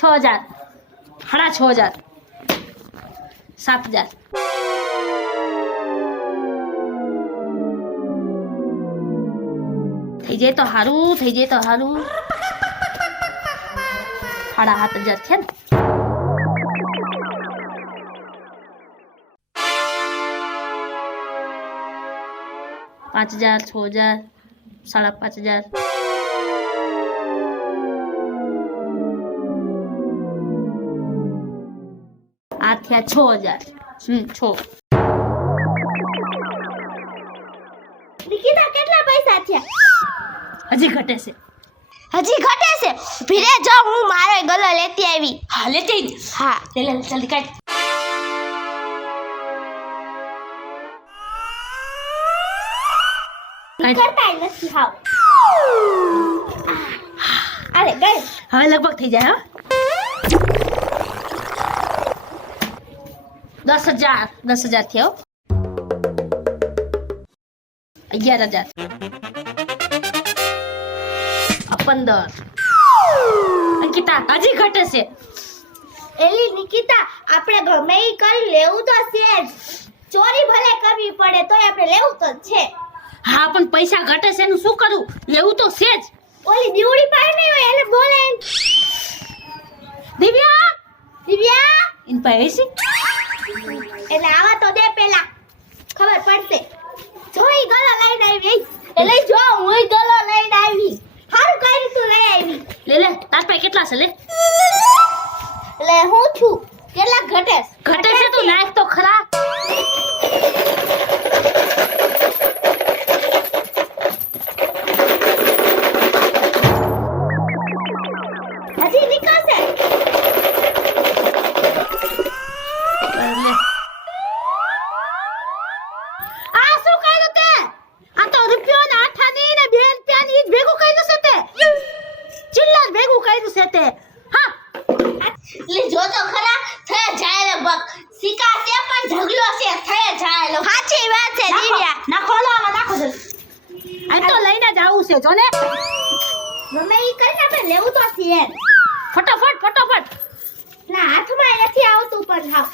6000 6000 7000 થઈ જાય તો સારું 7500 થયા ને 5000 6000 5500 આ થયા 6000 નિકિતા કેટલા પૈસા થયા? હજી ઘટે છે ભીરે જો હું મારો ગલો લેતી આવી. હા લેતી આવી. હા લે જલ્દી કાઢ કરતા નથી હાવ. અરે ગઈ હવે લગભગ થઈ જાય હા 10000 થયો 11000 15 અંકિતા હજી ઘટે છે એલી નિકિતા આપણે ગમે ઈ કરી લેવું તો છે જ. ચોરી ભલે કરવી પડે તોય આપણે લેવું તો છે. હા પણ પૈસા ઘટે છે એનું શું કરું લેવું તો છે જ ઓલી દીવડી પાસે નહીં હોય એને બોલે દિવ્યા દિવ્યા ઇન પાસે એટલે આવા તો દે પેલા ખબર પડશે. જોઈ ગલો લઈને આવી એટલે જો હું ગલો લઈને આવી. હારું કર્યું તું લઈ આવી. લે તાર પાસે કેટલા છે લે એટલે હું છું કેટલા ઘટે છે તું નાખ તો ખરા હજી નીકળશે. લે આ શું કર્યું તે આ તો રૂપિયો ને આઠાની ને 2 રૂપિયાની ઈ જ ભેગું કર્યું છે તે ચિલ્લર ભેગું કર્યું છે તે હા એટલે જો તો ખરા થઈ જાય બક સિક્કા છે પણ ઢગલો છે થઈ જાય સાચી વાત છે દિવ્યા. નાખો જલ્દી આ તો લઈને જ આવું છે જો ને ગમે ઈ કરીને આપણે લેવું તો છે. ફટાફટ ના હાથમાં નથી આવતું પણ હાવ.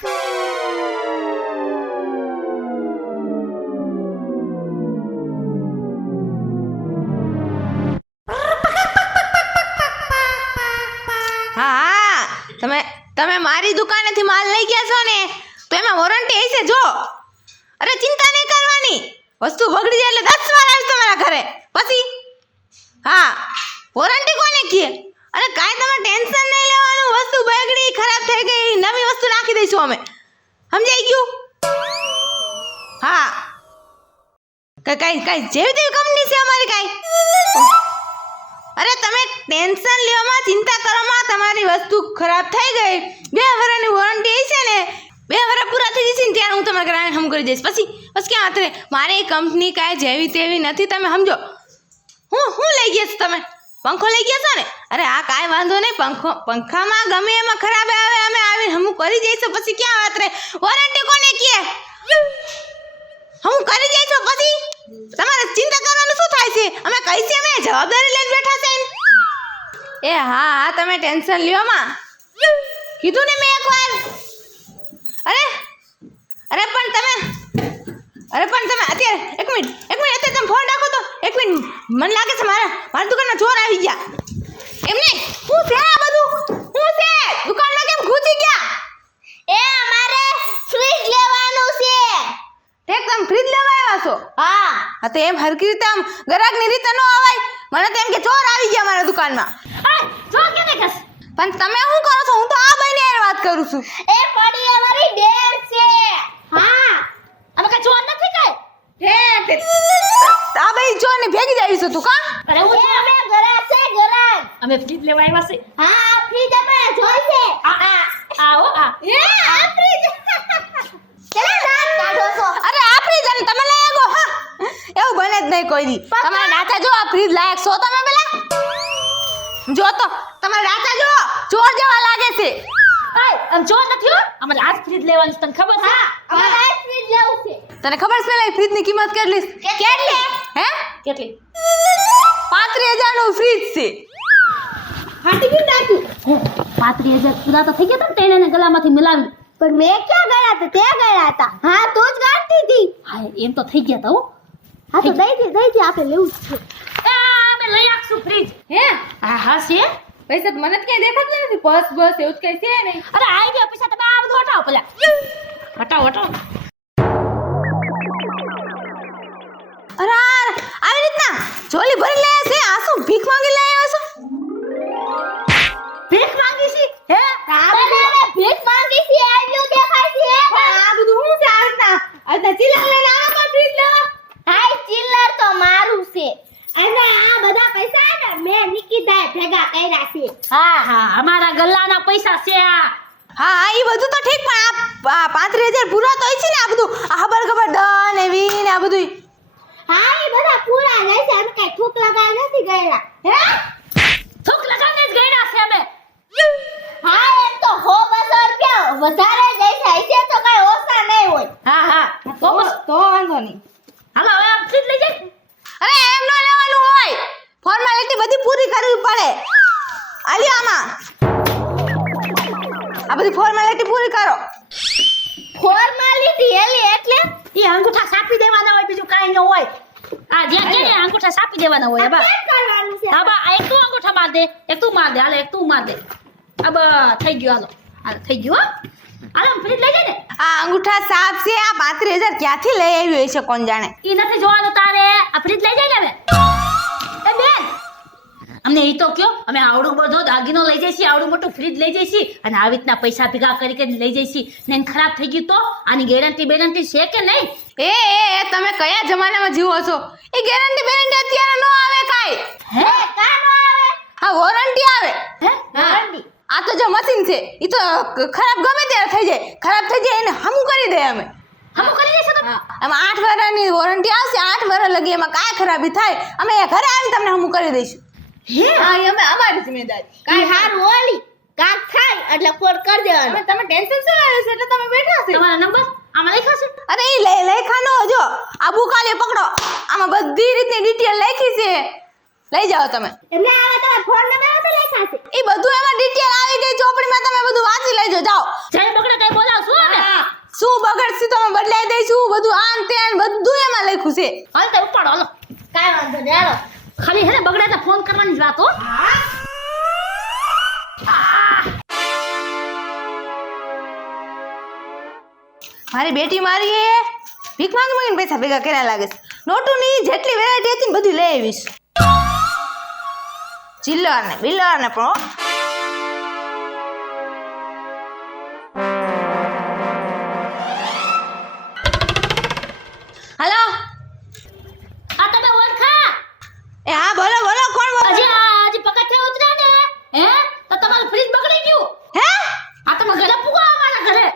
હા તમે મારી દુકાનેથી માલ લઈ ગયા છો ને તો એમાં વોરંટી હશે જો. અરે ચિંતા નહીં કરવાની વસ્તુ બગડી જાય એટલે 10 વાર આવશે તમારા ઘરે પછી. હા વોરંટી કોને કહે? અરે કાંઈ તમે ટેન્શન નહીં લેવાનું. વસ્તુ બગડી ખરાબ થઈ ગઈ નવી વસ્તુ નાખી દઈશું અમે. સમજાઈ ગયું? હા કઈ જેવી તેવી કંપની છે અમારી કાંઈ. અરે તમે ટેન્શન લેવામાં ચિંતા કરવામાં તમારી વસ્તુ ખરાબ થઈ ગઈ 2 વર્ષની વોરંટી છે ને 2 વર્ષ પૂરા થઈ જશે ને ત્યારે હું તમારા ઘરે હમ કરી દઈશ. પછી ક્યાં વાત રે મારી કંપની કાંઈ જેવી તેવી નથી તમે સમજો. હું લઈ ગયા છો તમે પંખો લઈ ગયા છો ને? અરે આ કાંઈ વાંધો નહીં પંખામાં ગમે એમાં ખરાબ આવે અમે આવીને હમ કરી જઈશું. પછી ક્યાં વાત રે વોરંટી કોને કહે? હું કરી જઈશું પછી તમારે ચિંતા કરવાનું શું થાય છે? અમે કઈ છે અમે જવાબદારી લઈને બેઠા છે. એ હા તમે ટેન્શન લ્યો માં કીધું ને મેં એકવાર. અરે પણ તમે અત્યારે એક મિનિટ અત્યારે તમે ફોન રાખો તો એક મિનિટ. મને લાગે છે મારા દુકાનમાં ચોર આવી ગયા. એમ નહીં શું છે આ બધું? શું છે દુકાનમાં કેમ ઘૂસી ગયા? એ અમારે ફ્રીજ લેવાનું છે. એકદમ ફ્રીજ લેવા આવ્યા છો? હા તો એમ હરકી રીતે આમ ગ્રાહકની રીતે ન આવાય. મને તો એમ કે ચોર આવી ગયા મારા દુકાનમાં. જો કેને કસ પણ તમે શું કરો છો? હું તો આ ભાઈને યાર વાત કરું છું. એ પડી અમારી બેન છે. હા અમે કઈ ચોર નથી કઈ આ ભાઈ ચોર ને ભેગી જાવી છે તું કા? અરે હું એ અમે ઘરા છે ઘરા. અમે ફ્રીજ લેવા આવ્યા છે હા ફ્રીજ આપણે જોઈશે. આવો આ એ આ ફ્રીજ ચલો દાંત કાઢો છો. અરે આ ફ્રીજ અને તમે લઈ આવો. હા એવું બને જ નહીં કોઈ દી. તમારા દાતા જો આ ફ્રીજ લાયક છો તમે પેલા જો તો તમારા દાતા જો ચોર જેવા લાગે છે. આમ ચોર નથી હો અમારે આજ ફ્રીજ લેવાનું છે તને ખબર છે અમારે આ ફ્રીજ લેવું છે. તને ખબર છે પેલા ફ્રીજ ની કિંમત કેટલી છે? કેટલી? હે કેટલી 35,000 નું ફ્રીજ છે. ફાટી ગયું નાખ્યું. 35,000 પૂરા તો થઈ ગયા હતા ને તેને ગલામાંથી મિલાવી. પણ મેં ક્યાં ગયા હતા? તે ગયા હતા. હા તું જ ગાંઠતી હતી. હા એમ તો થઈ ગયા હતા હો. હા તો દઈ દે આપણે લેવું જ છે. અમે લઈ આખશું ફ્રીજ. હે હા હા છે. પૈસા તો મને જ ક્યાંય દેખાતું નથી. બસ બસ એવું જ કઈ છે નહીં. અરે આઈ ગયા પૈસા તમે આ બધું હટાવો પેલા. હટાવો. અરે આવી રીતના ચોલી ભરી લે છે. આ શું ભીખ માંગી લે આવ્યો છો? ભીખ માંગી છે હે? બનાવે ભીખ માંગી છે આવ્યું દેખાય છે. આ બધું શું છે? આ રીતના ચીલા લઈને આવો તો ફ્રીજ લેવા. હાય ચિલ્લર તો મારું છે. અને આ બધા પૈસા ને મેં નિકિતાએ ભેગા કર્યા છે. હા અમારા ગલ્લાના પૈસા છે આ. હા એ બધું તો ઠીક પણ આ 35,000 પૂરા તો છે ને આ બધું આ ખબર ડન એવી ને આ બધું. હા એ બધા પૂરા જાય છે. અમે કઈ થૂક લગાવ નથી ગયા. હે થૂક લગાવીને જ ગયડા છે અમે. હા એમ તો 100-200 રૂપિયા વધારે જાય છે. હશે તો કઈ ઓછા નહીં હોય. હા તો વાંધો નહીં. હાલો હવે આમ ફ્રીજ લઈ જાય. અરે એમ ન લેવાનું હોય. ફોર્માલિટી બધી પૂરી કરવી પડે. આલી આમાં આ બધી ફોર્માલિટી પૂરી કરો. ફોર્માલિટી એલી એટલે એ અંગૂઠા સાપી દેવાના હોય બીજું કાઈ ન હોય. આ જ્યાં કે અંગૂઠા સાપી દેવાના હોય. બા કેમ કરવાનું છે? હા બા આ એક તું અંગૂઠા માર દે એક તું માર દે. હાલો એક તું માર દે. અબ થઈ ગયું. હાલો થઈ ગયું હો. હાલો ફ્રીજ લઈ જાય ને. આ અંગૂઠા સાફ છે. આ 35,000 ક્યાંથી લઈ આવ્યો છે કોણ જાણે. ઈ નથી જોવાનું તારે. આ ફ્રીજ લઈ જાય ને હવે. એ બેન અમને ઈ તો કયો અમે આવડું બધો દાગીનો લઈ જઈશી આવડું મોટું ફ્રીજ લઈ જઈશી અને આવી રીતના પૈસા ભેગા કરી લઈ જઈશી ને એને ખરાબ થઈ ગયું તો આની ગેરંટી છે કે નહીં? એ તમે કયા જમાનામાં જીવો છો? એ ગેરંટી અત્યારે નો આવે કાઈ. હે કાનો આવે? હા વોરંટી આવે. હે ગાંડી. આ તો જે મશીન છે એ તો ખરાબ ગમે ત્યારે થઈ જાય. ખરાબ થઈ જાય એને હમું કરી દે અમે. હમું કરી દેશો તમે? એમાં 8 વર્ષની વોરંટી આવશે. 8 વર્ષ લગી એમાં કાંઈ ખરાબી થાય અમે ઘરે આવીને તમને હમું કરી દઈશું. હે હા એ અમે અમારી જિમ્મેદારી. કાઈ હારું ઓલી કાક થાય એટલે કોડ કરી દેવાનો. તમે ટેન્શન શું આવે છે એટલે તમે બેઠા છે. તમારો નંબર આમાં લખ્યો છે? અરે એ લેખાનો જો આ બુકાલે પકડો. આમાં બધી રીતની ડિટેલ લખી છે. લઈ જાઓ તમે. એમને આવા તમારા ફોન નંબર તો લખ્યા છે. એ બધું એમાં ડિટેલ આવી ગઈ ચોપડીમાં. તમે બધું વાંચી લેજો. જાઓ. જય બગડે કઈ બોલાવશું અમે? શું બગડશે તો અમે બદલાઈ દઈશું. બધું આન તેન બધું એમાં લખ્યું છે. હાલ તે ઉપાડો હાલો. કાઈ વાંધો નહીં હાલો. ખાલી હે ને બગડે તો ફોન કરવાની જ વાત હો. મારી બેટી મારી એ ભીખ માંગીને પૈસા ભેગા કર્યા લાગે છે. નોટોની જેટલી વેરાયટી હતી ને બધી લઈ આવીશ. ચિલ્લર ને બિલ્લર ને પણ હાલો. આ તમે ઓળખા? એ હા બોલો કોણ બોલો? હજી પગથિયા ઉતર્યા ને હે તો તમારું ફ્રીજ બગડી ગયું. હે આ તમે ઘરે પૂગો અમારા ઘરે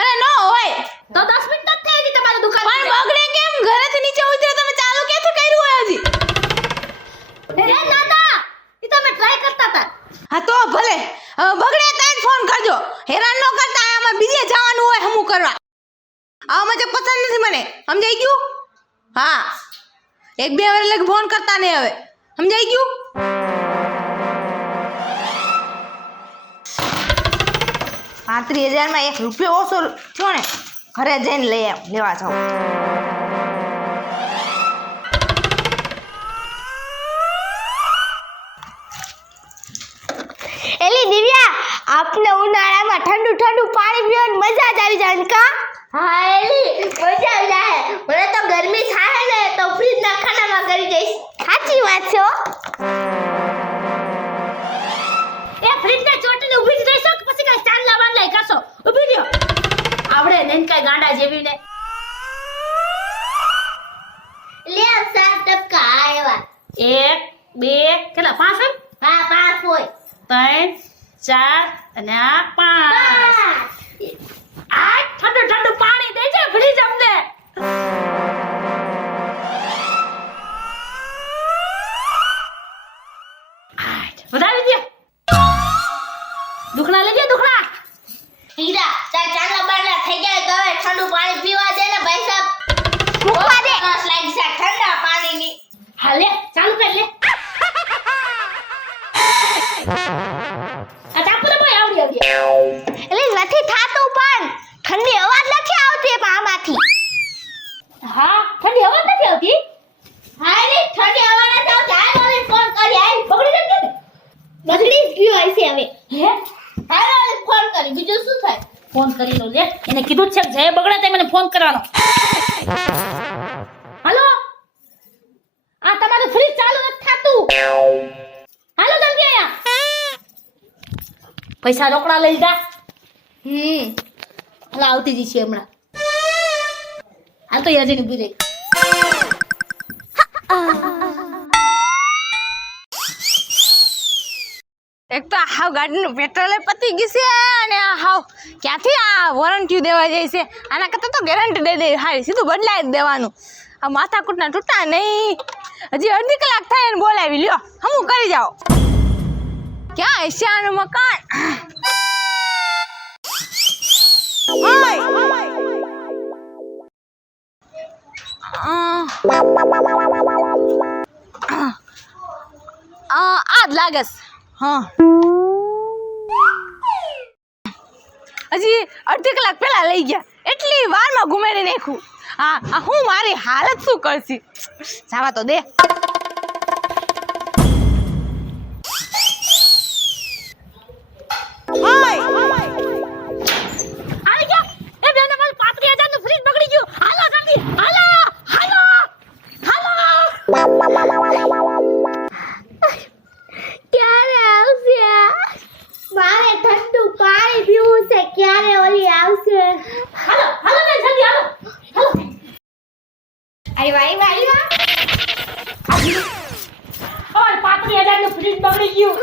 અરે નો હોય તો 10 મિનિટ જ થઈ ગઈ તમારી દુકાન. પણ બગડે કેમ? ઘરેથી નીચે ઉતરે તમે ચાલુ ક્યાંથી કર્યું હોય હજી? એ દાદા ઈ તમે ટ્રાય કરતા હતા. હા તો ભલે બગડે ત્યાં જ ફોન કરજો. હેરાન ન કરતા. આમાં બીજે જવાનું હોય હમું કરવા. આમાં જે પસંદ નથી મને. સમજાઈ ગયું? હા 1-2 વાર લગ ફોન કરતા નહીં હવે. સમજાઈ ગયું? ₹35,000 માં 1 રૂપિયો ઓછો થયો ને ઘરે જઈને લેવા જાવ. એલી દિવ્યા આપને ઉનાળામાં ઠંડુ પાણી પીવાની મજા જ આવી જાય કા? હા એલી મજા આવી જાય. મને તો ગરમી થાય ને તો ફ્રીજ ના ખાનામાં કરી જઈશ. સાચી વાત છે હો. એ ફ્રીજ ને ચોટીને ઊભી જ રહેશો કે પછી કઈ ચાંદલા વાંદલા કરશો? ઊભી રહ્યો. આવડે ને કઈ ગાંડા જેવી ને. લે 7 ટપકા આવ્યા. 1 2 કેટલા 5 હોય? હા 5 હોય. 3 4 અને આ 5. આ ઠંડુ પાણી દેજે ફ્રીજ અમને. વધાવી દે. દુખણા લેજે દુખણા. હીરા તાર ચાંદલા બાંદલા થઈ જાય તો હવે ઠંડુ પાણી પીવા દે ને ભાઈ સાહેબ. મૂકવા દે. રસ લાગી છે ઠંડા પાણીની. હાલે ચાલુ કર લે. એટલે નથી થાતું પણ ઠંડી હવા જ નથી આવતી પણ આમાંથી. હા ઠંડી હવા નથી આવતી. હા રે ઠંડી હવા નથી આવતી. હાલ ઓલી ફોન કરી હાલ. બગડી જતી બગડી જ ગયો હશે હવે. હે હાલ ઓલી ફોન કરી બીજું શું થાય? ફોન કરી લો લે. એને કીધું જ છે કે જે બગડે તે મને ફોન કરવાનો. હાલો આ તમારું ફ્રીજ ચાલુ નથી થાતું. હાલો જલ્દી આયા. પૈસા રોકડા લઈ જા. હાલ આવતી જ છે હમણાં. હાલ તો યાજી ઉભી રહી. એક તો હાવ ગાડીનું પેટ્રોલ પતી ગયું છે અને આ હાવ ક્યાંથી આ વોરંટી દેવા જાય છે. આના કરતાં તો ગેરંટી દઈ દે હારી સીધું બદલાઈ જ દેવાનું. આ માથાકૂટના તૂટા નહીં. હજી અડધી કલાક થાય ને બોલાવી લ્યો હમું કરી જાઓ. ક્યાં હશે આનું મકાન? આ જ લાગે છે. હા હજી અડધી કલાક પહેલા લઈ ગયા એટલી વારમાં ઘુમેડી નાખ્યું. હા હું મારી હાલત શું કરશી? જવા તો દે. આવી ગયા. એ બેને મારું 35,000 નું ફ્રીજ બગડી ગયું. હાલો જલ્દી હાલો હાલો હાલો. ક્યારે આવશે? મારે ઠંડુ પાણી પીવું છે. ક્યારે ઓલી આવશે? હાલો હાલો બેન જલ્દી હાલો હાલો. આવ્યા આવ્યા ઓય 35,000 નું ફ્રીજ બગડી ગયું.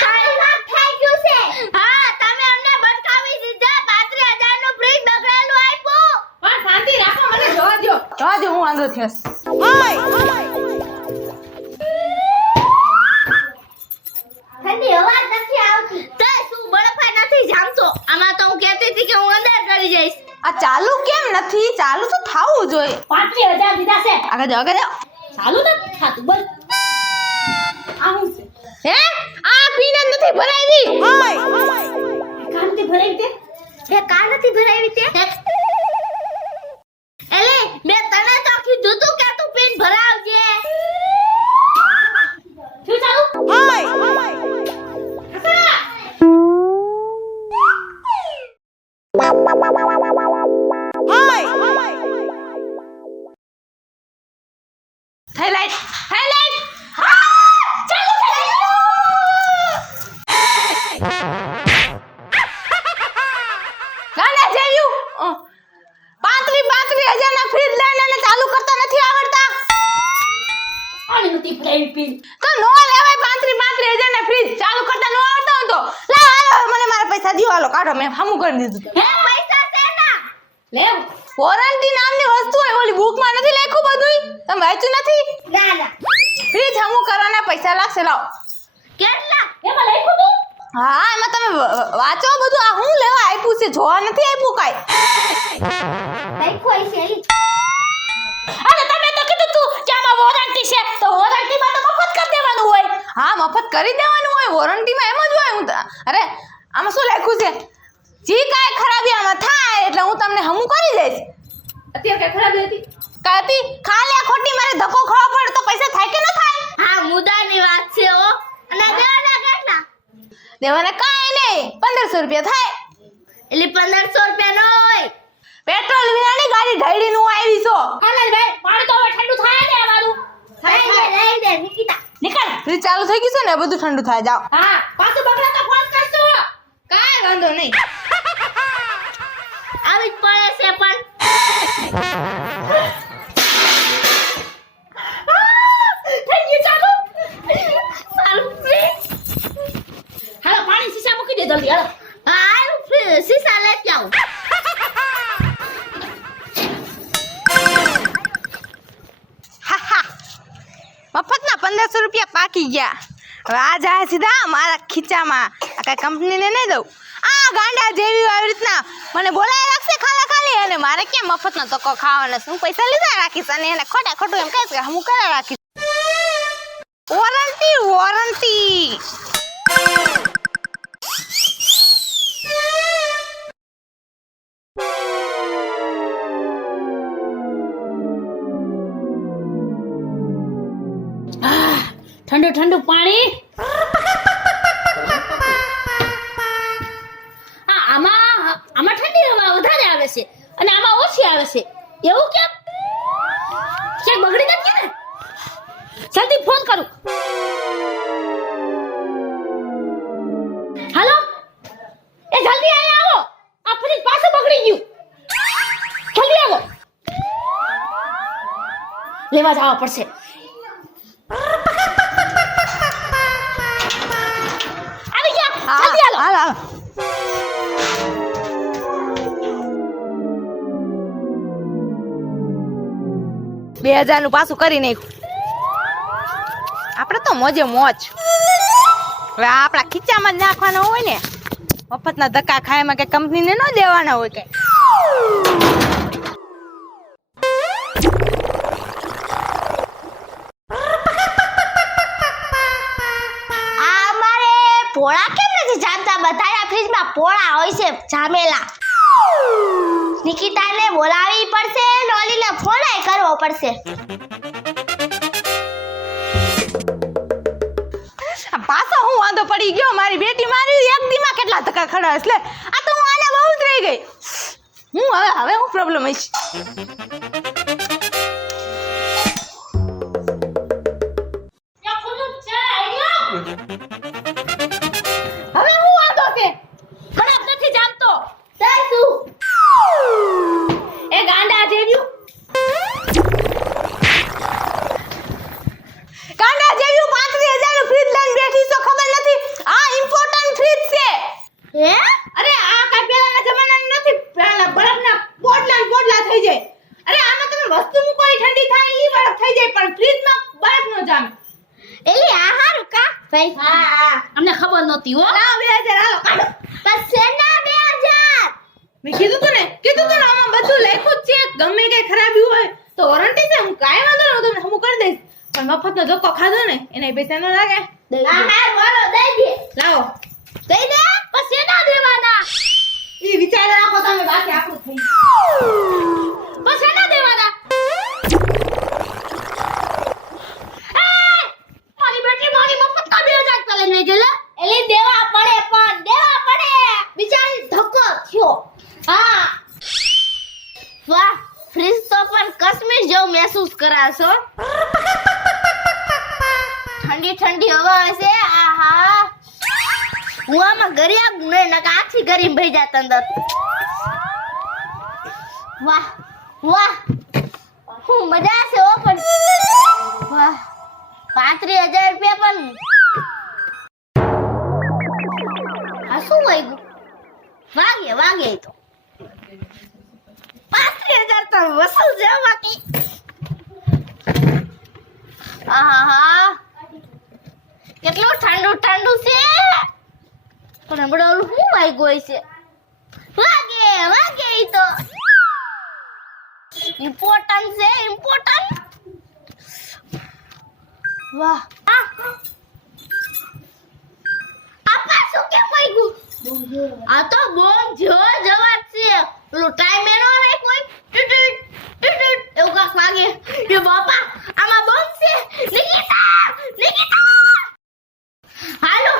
તારું કામ થઈ ગયું છે. હા તમે અમને બટકાવી દીધા. 35,000 નું ફ્રીજ બગડેલું આપ્યું. પણ શાંતિ રાખો મને જોવા દો. જવા દે હું વાંધો થયો. ઠંડી હવા જ નથી આવતી. તે શું બરફાય નથી જામતો? આમાં તો હું કહેતી હતી કે હું અંદર કરી જઈશ. આ ચાલુ કેમ નથી? ચાલુ તો થાવું જોઈએ. 35,000 દીધા છે. આગળ જાઓ આગળ જાઓ. ચાલુ નથી થાતું બોલ. આ હું છે હે આ પીન જ નથી ભરાવી. કામથી ભરાઈ દે. એ કા નથી ભરાવી તે? એલે મેં તને તો કીધું તું કે તું પિન ભરાવજે. શું ચાલુ? થઈ લાઈટ થઈ લાઈટ. ચાલુ થઈ ગાના જેવ્યું 35,000 ના ફ્રીજ લઈને અને ચાલુ કરતા નથી આવડતા. આની નથી ભરાઈ પીન. તો નો લેવાય 35,000 ના ફ્રીજ ચાલુ કરતા નો આવડતા હોય તો લાવ હાલો મને મારા પૈસા દીઓ હાલો કાઢો મેં હમું કરી દીધું. હે પૈસા શેના? લેવ. વોરંટી નામની વસ્તુ હોય ઓલી બુકમાં નથી લખ્યું બધુંય? તમે વાંચ્યું નથી? ના ના. ફ્રીજ હમું કરવાના પૈસા લાગશે લાવ. કેટલા? એમાં લખ્યું તું? હા એમાં તમે વાંચો બધું. આ હું લેવા આપ્યું છે જોવા નથી આપ્યું કાઈ. લખ્યું હશે ઈ. અરે તમે તો કીધું તું કે આમાં વોરંટી છે તો વોરંટીમાં તો મફત કરી દેવાનું હોય. હા મફત કરી દેવાનું હોય. વોરંટીમાં એમ જ હોય. અરે આમાં શું લખ્યું છે? જી કાંઈ ખરાબી આમાં થાય એટલે હું તમને હમું કરી દઈશ. અત્યારે કઈ ખરાબી હતી? કાતી ખાલી આ ખોટી મારે ધક્કો ખાવા પડે તો પૈસા થાય કે ન થાય? હા મુદ્દાની વાત છે હો. અને દેવાના કેટલા? દેવાના કાંઈ નહીં 1500 રૂપિયા થાય. એટલે 1500 રૂપિયા નો હોય. પેટ્રોલ વિનાની ગાડી ઢળીનું આવી છો. હાલે ભાઈ પાણી તો હવે ઠંડુ થાય ને અમારું. લઈ દે નિકિતા. નીકળ. ફ્રીજ ચાલુ થઈ ગયું છે ને બધું ઠંડુ થાય જાઓ. હા પાછું બગડે તો ફોન કરજો. કાંઈ વાંધો નહીં. આવી જ પડે છે પણ થઈ ગયું ચાલુ. મારું ફ્રીજ. હાલો પાણી શીશા મૂકી દે જલ્દી હાલો. હા આયું ફ્રીજ સીસા લેતી આવું. મફતના 1500 રૂપિયા પાકી ગયા. હવે આ જાય સીધા મારા ખીચામાં. આ કાંઈ કંપનીને નહીં દઉં. આ ગાંડા જેવી આવી રીતના મને બોલાય રાખશે ખાલી અને મારે કેમ મફતનો તકો ખાવાના છે? હું પૈસા લીધા રાખીશ અને એને ખોટા ખોટું એમ કહીશ કે હું કરા રાખીશ. વોરંટી ઠંડુ ઠંડુ પાણી આમાં ઠંડી હવા વધારે આવે છે અને આમાં ઓછી આવે છે એવું કેમ કે બગડી નથી ને જલ્દી ફોન કરું હાલો એ જલ્દી અહીંયા આવો આ ફ્રીજ પાછું બગડી ગયું જલ્દી આવો લેવા જવા પડશે આવી ગયા જલ્દી આવો હાલ હાલ 2000 નું પાછું કરી નાખ્યું આપણે તો મોજે મોજ હવે આપણા ખીચામાં જ નાખવાના હોય ને મફતના ધક્કા ખાયમાં કે કંપનીને ન દેવાના હોય કે આ અમારે પોળા કેમ નથી જામતા બધાના ફ્રીજમાં પોળા હોય છે જામેલા નિકિતાને બોલાવવી પડશે નોલીને ફોન કરવો પડશે પાછો હું વાંધો પડી ગયો મારી બેટી મારી એક દીમાં કેટલા ધક્કા ખડા એટલે આ તો હું આને બહુ જ રહી ગઈ હું હવે હું પ્રોબ્લેમ હઈશ હવે હું વાંધો છે ખરાબ નથી જામતો તાર તું એ ગાંડા જેવ્યું કાંડા જેવું 35000 નું ફ્રીજ લઈને બેઠી છો ખબર નથી આ ઇમ્પોર્ટન્ટ ફ્રીજ છે હે અરે આ કાઈ પેલાના જમાનાનું નથી પેલા બરફના પોટલા થઈ જાય અરે આમાં તમે વસ્તુ મૂકો ઠંડી થાય ઈ બરફ થઈ જાય પણ ફ્રીજમાં બરફ ન જામે એલી આ હારું કા ભાઈ હા અમને ખબર નહોતી હો ના 2000 હાલો કાઢો બસ સેના 2000 મેં કીધું તું ને આમાં બધું લખ્યું જ છે ગમે કઈ ખરાબી હોય તો વોરંટી છે હું કાઈ વાંધો ન તમને હું કરી દઈશ પણ મફતનો ધક્કો ખાધો ને એના પૈસા ન લાગે હા હા બોલો દઈ દે લાવો દઈ દે બસ એના દેવાના ઈ વિચાર રાખો તમે બાકી આપણું થઈ બસ એના દેવાના મારી બેટી મારી મફત કા 2000 તો લઈને ગયેલા એલી દેવા પડે બિચારી ધક્કો થયો હા વાહ ફ્રીજ તો પણ કાશ્મીર જેવું મહેસૂસ કરાશો ઠંડી ઠંડી હવા હશે આહા હું આમાં ગરિયા ગુને નકા આખી ગરીમ ભઈ જાત અંદર વાહ વાહ હું મજા છે ઓ પણ વાહ 35000 રૂપિયા પણ આ શું વાગ્યું વાગે તો 35000 તો વસૂલ છે બાકી આહા કેટલું ઠંડુ ઠંડુ છે પણ હમણાં ઓલું શું વાગ્યું છે વાગે ઈ તો ઇમ્પોર્ટન્ટ છે ઇમ્પોર્ટન્ટ વાહ આપા શું કેમ વાગ્યું આ તો બોમ્બ જો જવાબ છે પેલું ટાઈમ એનો રે કોઈ ટુટ એવું કાક વાગે એ બાપા આમાં બોમ્બ છે નિકિતા હાલો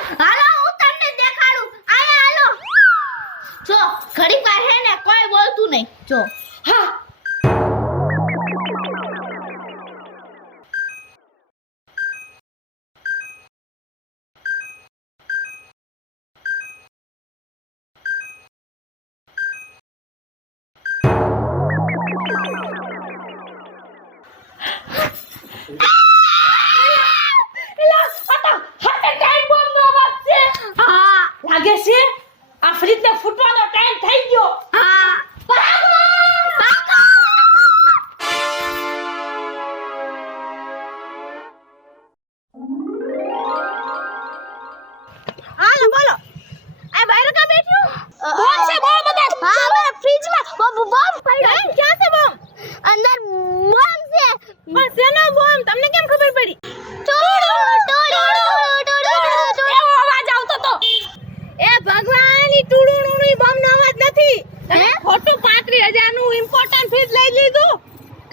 હું તમને દેખાડું આયા હાલો જો ઘડી વાર હે ને કોઈ બોલતું નહીં જો હા લાગે છે આ ફ્રીજ ને ફૂટવાનો ટાઈમ થઈ ગયો હા હાલો બોલો આ બહાર કા બેઠ્યું બોમ્બ છે બોમ્બ બધા હા મારા ફ્રીજમાં બોમ્બ પડ્યો ક્યાં છે બોમ્બ અંદર બોમ્બ છે પણ શેનો બોમ્બ તમને કેમ ખબર પડી એવો અવાજ આવતો તો એ ભગવાન ઈ ટુડુણુની બોમ્બ નો અવાજ નથી તમે હે? ખોટું 35000 નું ઇમ્પોર્ટન્ટ ફ્રીજ લઈ લીધું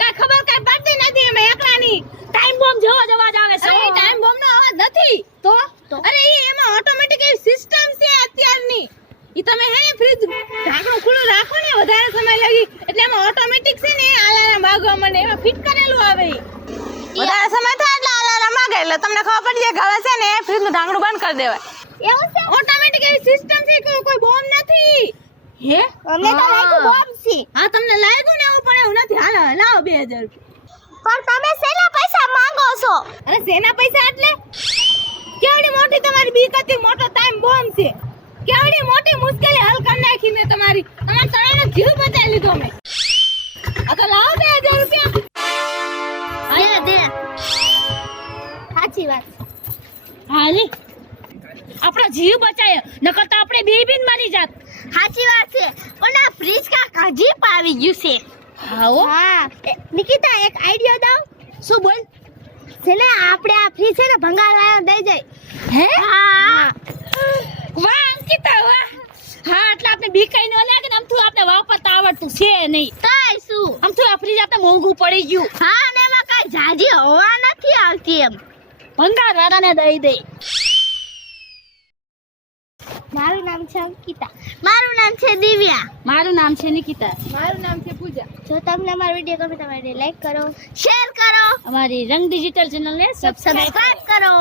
કાઈ ખબર કાઈ પડતી નથી એમાં એકલાની ટાઈમ બોમ્બ જેવો જ અવાજ આવે છે ટાઈમ બોમ્બ નો અવાજ નથી ફ્રીજ ઢાંકણું ખુલ્લું રાખો ને વધારે સમય લાગી એટલે એમાં ઓટોમેટિક છે ને અલાર્મ વાગવા માંડે એમાં ફિટ કરેલું આવે ઈ. વધારે સમય થાય એટલે અલાર્મ વાગે એટલે તમને ખબર પડી જાય કે હવે છે ને ફ્રીજનું ઢાંકણું બંધ કરી દેવાય. એવું છે ઓટોમેટિક એવી સિસ્ટમ છે કે કોઈ બોમ્બ નથી. હે અમને તો લાગ્યું બોમ્બ છે હા તમને લાગ્યું ને એવું પણ એવું નથી. હાલો લાવો 2000 રૂપિયા. પણ તમે શેના પૈસા માંગો છો અરે શેના પૈસા એટલે કેવડી મોટી તમારી બીક હતી મોટો ટાઈમ બોમ્બ છે કેવડી મોટી મુશ્કેલી હલ કરી નાખી મેં તમારી તમારા તળાનો જીવ બચાવી લીધો મેં. આ તો લાવો 2000 રૂપિયા. દે દે સાચી વાત હાલી આપણો જીવ બચાયો નકર તો આપણે બે બિન મરી જાત. સાચી વાત છે પણ આ ફ્રીજ કા અજીબ આવી ગયું છે હાઓ હા નિકિતા એક આઈડિયા દાવ શું બોલ છે ને આપણે આ ફ્રીજ છે ને ભંગાર વાળા દઈ જાય હે હા વાહ અંકિતા વાહ હા એટલે આપણે બીકાઈ ન લાગે ને આમ થયું આપણે વાપરતા આવડતું છે નહીં તાય શું આમ થયું આ ફ્રીજ આપણે મોંઘું પડી ગયું હા ને એમાં કઈ જાજી હવા નથી આવતી એમ ભંગાર વાળાને દઈ દે. મારું નામ છે અંકિતા મારું નામ છે દિવ્યા મારું નામ છે નિકિતા. મારું નામ છે પૂજા. જો તમને અમારો વિડિયો ગમે તો લાઈક કરો શેર કરો અમારી રંગ ડિજિટલ ચેનલને સબસ્ક્રાઇબ સબસ્ક્રાઇબ કરો